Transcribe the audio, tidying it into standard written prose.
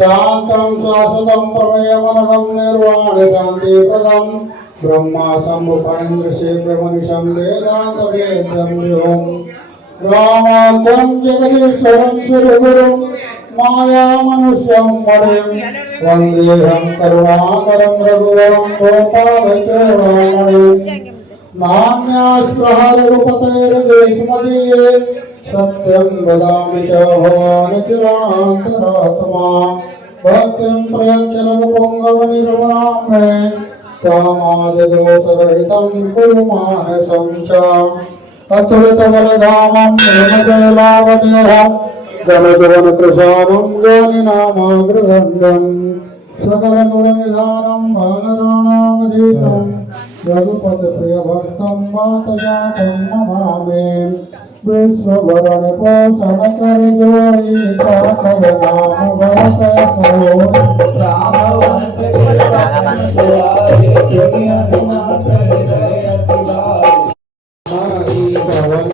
शांतं शाश्वतं प्रमेयमनघं निर्वाण शान्तिप्रदं ब्रह्मा शम्भुफणीन्द्रशेखरमनिशं वेदान्तवेद्यं विभुं रामाद्यं जगदीश्वरं श्रीगुरुं मायामनुष्यं हरिं वन्देऽहं करुणाकरं रघुवरं गोपालचूडामणिं नान्यास्पृहारघुपतेर्देशमदीये सत्यं वदामि च भवानिखिलान्तरात्मा भक्तिं प्रयच्छनमुपङ्गमनिर्वणां मे कामादिदोषरहितं कुरु मानसं च अतुलितबलधामं हेमशैलावदेहं गणगणकृशानं ज्ञानिनामाग्रगण्यं सकलगुणनिधानं बालराणामधीतं रघुपतिप्रियभक्तं वातजातं नमामि विश्वभरण पोषण कर जोई पाकर नाम भरत